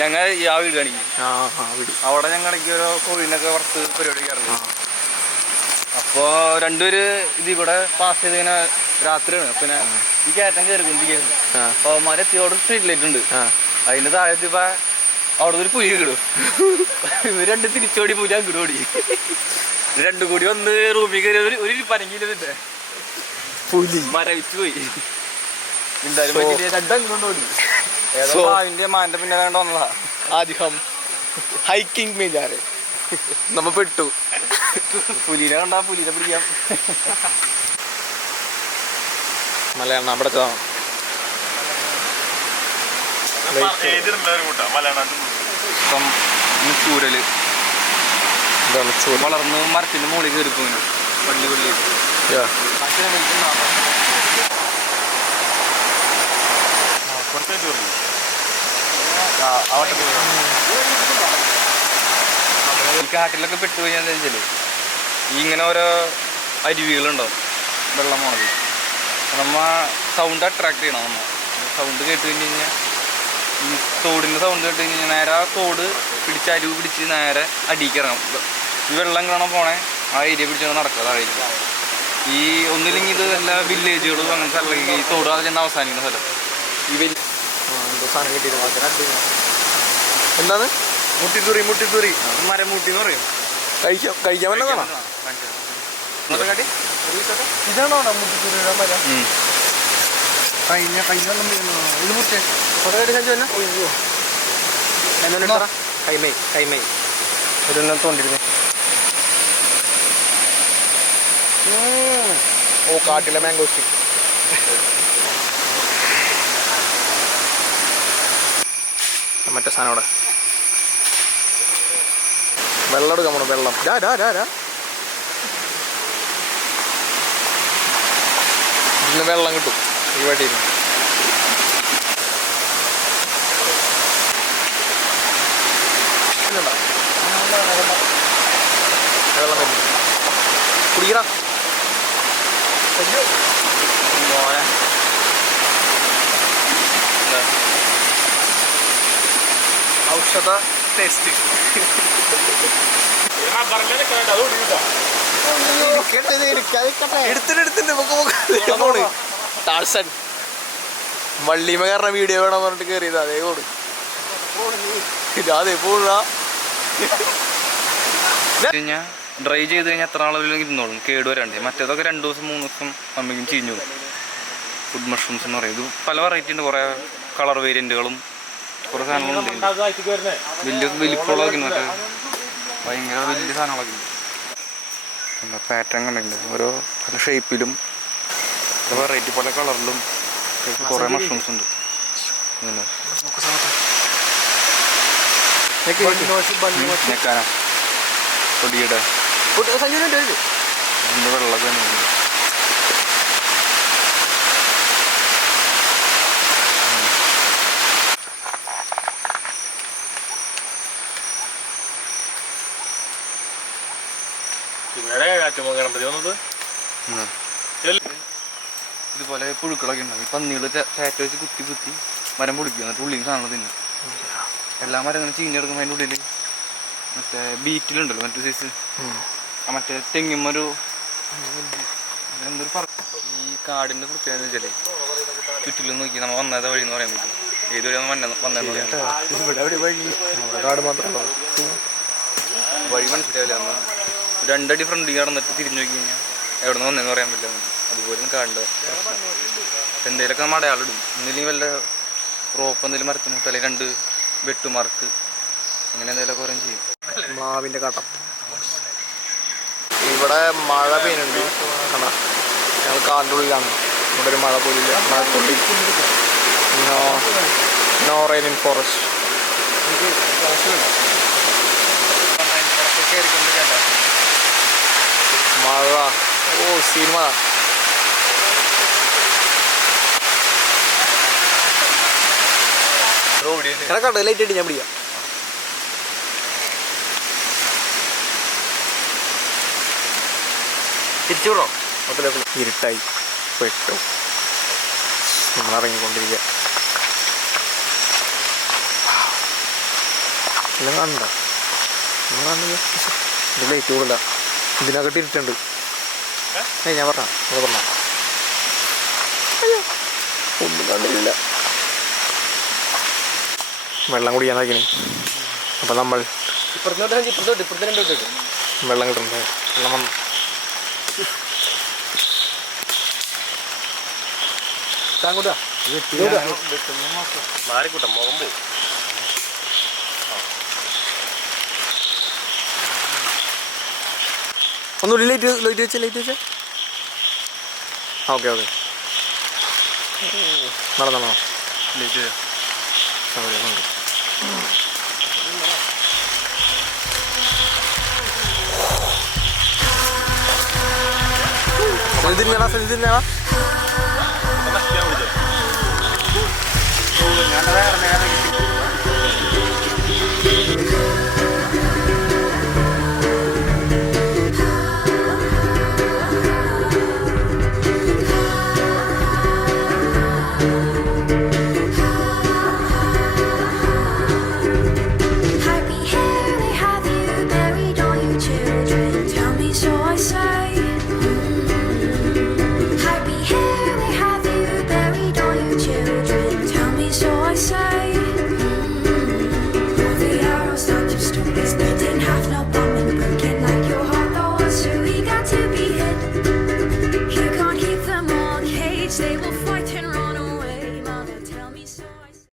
ഞങ്ങൾ ആ വീട് കാണിക്കും. അവിടെ ഞങ്ങളിടയ്ക്ക് ഓരോ കോഴിനൊക്കെ വറുത്ത് പരിപാടി ഇറങ്ങി. അപ്പോൾ രണ്ടുപേര് ഇതിൽ കൂടെ പാസ് ചെയ്തിങ്ങനെ രാത്രിയാണ്. പിന്നെ ഈ കയറ്റം കയറിക്കൊണ്ടിരിക്കുന്നു. അപ്പോൾ അവന്മാരെത്തിയോട് സ്ട്രീറ്റ് ലൈറ്റ് ഉണ്ട്. അതിൻ്റെ താഴെ എത്തിയപ്പോൾ അവിടെ ഒരു പുലി കിടും. ഇവർ രണ്ട് തിരിച്ചോടി പുലി അങ്ങോട്ട് ഓടി. രണ്ടും കൂടി വന്ന് റൂമിൽ കയറി ഒരു പനങ്ങിയില്ലേ പുലി മരവിച്ചു പോയി. എന്തായാലും രണ്ടങ്ങോട്ട് ഓടി. ഏതോ അതിൻ്റെ മാൻ്റെ പിന്നെ വേണ്ട വന്നതാ. ആദ്യം ഹൈക്കിംഗ് മീജാറ് നമ്മ പെട്ടു. പുലിനെ കണ്ടാ പുലിനെ പിടിക്കാം. മലയാളം അവിടെ ചൂരല് വളർന്ന് മരത്തിന്റെ മുകളിൽ കയറി പോകുന്നു. വള്ളി വള്ളി ഈ കാട്ടിലൊക്കെ പെട്ടുപോയി എന്താ വെച്ചാല് ഇങ്ങനെ ഓരോ അരുവികളുണ്ടാവും വെള്ളം പോണത്. നമ്മ സൗണ്ട് അട്രാക്ട് ചെയ്യണം. നമ്മ സൗണ്ട് കേട്ട് കഴിഞ്ഞ് കഴിഞ്ഞാൽ ഈ തോടിൻ്റെ സൗണ്ട് കേട്ട് കഴിഞ്ഞ് കഴിഞ്ഞാൽ നേരെ ആ തോട് പിടിച്ച് അരുവ് പിടിച്ച് നേരെ അടിക്ക് ഇറങ്ങും. ഈ വെള്ളം കാണാൻ പോണേ ആ ഏരിയ പിടിച്ചാൽ നടക്കുക താഴേക്ക്. ഈ ഒന്നില്ലെങ്കിൽ ഇത് എല്ലാ വില്ലേജുകളും അങ്ങനത്തെ സ്ഥലത്തേക്ക് ഈ തോട് അത് ചെന്ന് അവസാനിക്കുന്ന സ്ഥലം. ഈ വലിയ സാധനം കിട്ടിയത് എന്താണ് മുട്ടിത്തൂറി മുട്ടിത്തൂറി മരമുട്ടി എന്ന് പറയും. കഴിക്കാൻ വല്ലതാണോ? ഇതാണോ മുട്ടിത്തൂറിയുടെ മരം? ഇത് മുട്ടേ കൈമൈ കൈമൈ ഇതെല്ലാം തോണ്ടിരുന്നേ. ഓ കാട്ടിലെ മാംഗോസ്റ്റി. മറ്റേ സാധനം അവിടെ വെള്ളം എടുക്കാൻ പോണു. വെള്ളം ഇന്ന് വെള്ളം കിട്ടും ഈ വട്ടിയിൽ നിന്ന്. വെള്ളം വരുന്നു കുടിക്കടാ. മോനെ ഔഷധ ടേസ്റ്റ്. വള്ളിമ കാരണം വീഡിയോ വേണം പറഞ്ഞിട്ട് കയറിയത് അതേ കോട് അതേ പോണ ഡ്രൈ ചെയ്ത് കഴിഞ്ഞാൽ എത്ര നാളെ ഇരുന്നോളും, കേടുവരാണ്ട്. മറ്റേതൊക്കെ 2 ദിവസം 3 ദിവസം അമ്മയ്ക്കും ചീഞ്ഞു പോകും. ഫുഡ് മഷ്റൂംസ് എന്ന് പറയും. ഇത് പല വെറൈറ്റി ഉണ്ട്. കുറേ കളർ വേരിയൻറ്റുകളും കുറേ സാധനങ്ങളുണ്ട്. വലിയ വലിപ്പമുള്ളതൊക്കെ മറ്റേ ഭയങ്കര വലിയ സാധനങ്ങളൊക്കെ ഉണ്ട്. എന്താ പാറ്റേൺ കണ്ടുണ്ട്. ഓരോ പല ഷേപ്പിലും വെറൈറ്റി പല കളറിലും കുറേ മഷ്റൂംസ് ഉണ്ട്. ഞെക്കാനാ പൊടിയുടെ അതിൻ്റെ വെള്ളം തന്നെയാണ്. ഇതുപോലെ പുഴുക്കളൊക്കെ ഉണ്ടാവും. ഈ പന്നികൾ ടാറ്റ വെച്ച് കുത്തി കുത്തി മരം പൊടിക്കുക. എന്നിട്ട് ഉള്ളിൽ സാധനം തിന്നും. എല്ലാ മരം ഇങ്ങനെ ചീഞ്ഞെടുക്കുമ്പോൾ അതിൻ്റെ ഉള്ളിൽ മറ്റേ ബീറ്റിലുണ്ടല്ലോ മറ്റേ സൈസ് മറ്റേ തെങ്ങിമ്മൊരു എന്തൊരു ഈ കാടിൻ്റെ പ്രത്യേകത എന്ന് വെച്ചാൽ ചുറ്റിലും നോക്കി നമ്മൾ വന്നത് വഴി എന്ന് പറയാൻ പറ്റും. ഏത് വഴി വന്നതെന്ന് വഴി മനസ്സിലാവില്ല. നമ്മൾ 2 അടി ഫ്രണ്ട് കടന്നിട്ട് തിരിഞ്ഞു നോക്കി കഴിഞ്ഞാൽ എവിടെ നിന്ന് വന്നതെന്ന് പറയാൻ പറ്റില്ല. അതുപോലെ കാണേണ്ട പ്രശ്നം. എന്തെങ്കിലുമൊക്കെ നമ്മൾ അടയാളിടും. ഒന്നില്ലെങ്കിൽ വല്ല റോപ്പ് എന്തെങ്കിലും മരത്തിന് മുട്ട അല്ലെങ്കിൽ 2 വെട്ടുമാർക്ക് അങ്ങനെ എന്തെങ്കിലുമൊക്കെ ഓരോ ചെയ്യും. മാവിൻ്റെ കാട്ടം. ഇവിടെ മഴ പെയ്യുന്നുണ്ട്. കണ്ടാ ഞങ്ങൾ കാടിൻ്റെ ഉള്ളിലാണ്. ഇവിടെ ഒരു മഴ പോലില്ല. മഴത്തുള്ളി. No rain in forest. മഴ സീൻ മഴ. കട ലൈറ്റ് ആയിട്ട് ഞാൻ പിടിക്കാം. തിരിച്ചുവിടോ? ഇരുട്ടായി പെട്ടു. നമ്മളിറങ്ങിക്കൊണ്ടിരിക്കുക. എല്ലാം കാണണ്ട ഇത് ലൈറ്റ് കൂടില്ല ഇതിനകത്ത് ഇരുട്ടുണ്ട് ഞാൻ പറഞ്ഞ അയ്യോ ഒന്നും കണ്ടില്ല വെള്ളം കുടിക്കാനാക്കിനി അപ്പം നമ്മൾ വെള്ളം കിട്ടുന്നുണ്ട് വെള്ളം വന്നു മാറിക്കൂട്ടം മുഖം പോവും ഒന്നുകൂടി ലൈറ്റ് വെച്ചേ ഓക്കെ നടന്നോ ഞാൻ